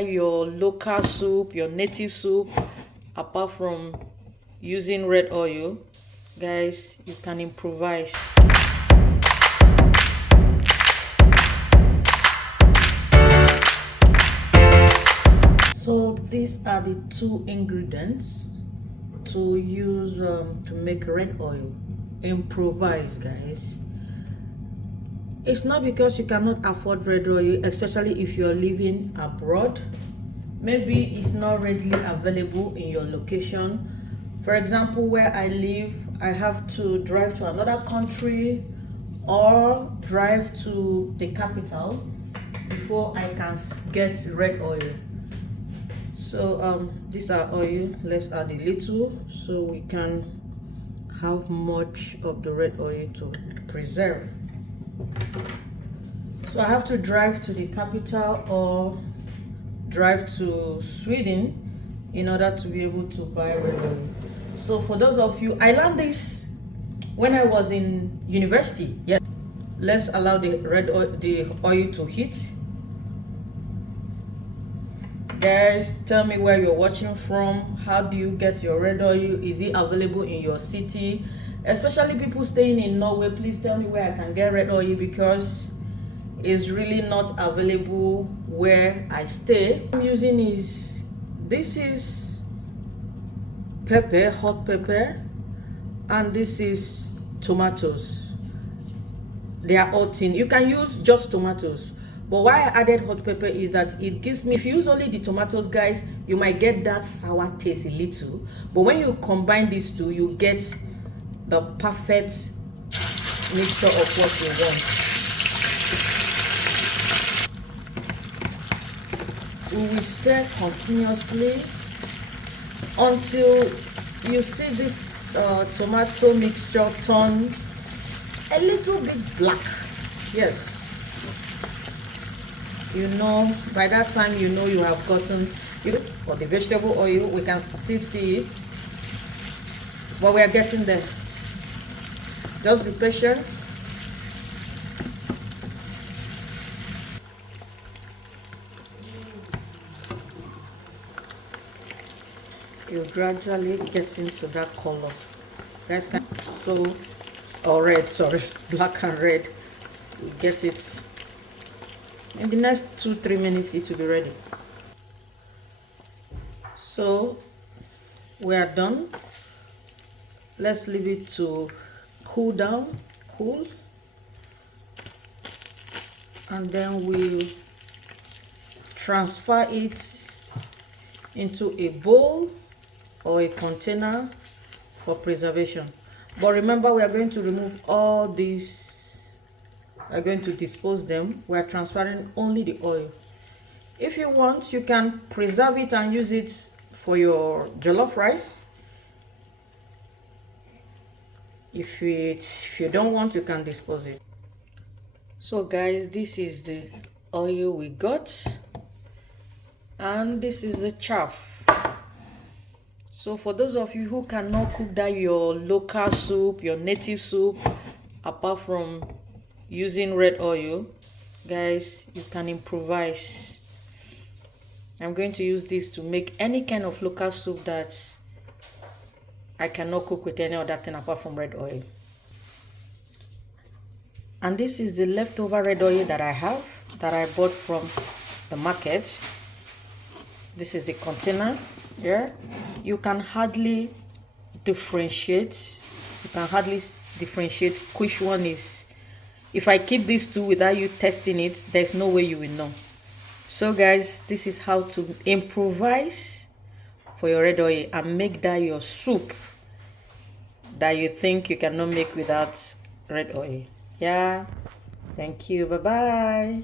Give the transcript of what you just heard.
your local soup, your native soup, apart from using red oil, guys, you can improvise. So these are the two ingredients to use to make red oil. Improvise, guys. It's not because you cannot afford red oil, especially if you're living abroad. Maybe it's not readily available in your location. For example, where I live, I have to drive to another country or drive to the capital before I can get red oil. So these are oil. Let's add a little so we can have much of the red oil to preserve. So I have to drive to the capital or drive to Sweden in order to be able to buy red oil. So for those of you, I learned this when I was in university. Yes. Let's allow the oil to heat. Guys, tell me where you're watching from. How do you get your red oil? Is it available in your city? Especially people staying in Norway, please tell me where I can get red oil, because it's really not available where I stay. I'm using this is pepper, hot pepper, and this is tomatoes. They are all tin. You can use just tomatoes, but why I added hot pepper is that it gives me, if you use only the tomatoes, guys, you might get that sour taste a little, but when you combine these two, you get the perfect mixture of what you want. We will stir continuously until you see this tomato mixture turn a little bit black. Yes, you know, by that time you know you have gotten for the vegetable oil. We can still see it, but we are getting there. Just be patient. You gradually get into that color, guys. So, or red, sorry, black and red. You get it in the next 2-3 minutes. It will be ready. So we are done. Let's leave it to cool down, and then we'll transfer it into a bowl or a container for preservation. But remember, we are going to remove all these. We are going to dispose them. We are transferring only the oil. If you want, you can preserve it and use it for your jollof rice. If you don't want, you can dispose it. So guys, this is the oil we got, and this is the chaff. So for those of you who cannot cook that your local soup, your native soup, apart from using red oil, guys, you can improvise. I'm going to use this to make any kind of local soup that I cannot cook with any other thing apart from red oil. And this is the leftover red oil that I have, that I bought from the market. This is the container here. You can hardly differentiate. Which one is. If I keep these two without you testing it, there's no way you will know. So guys, this is how to improvise for your red oil and make that your soup that you think you cannot make without red oil. Yeah, thank you. Bye bye.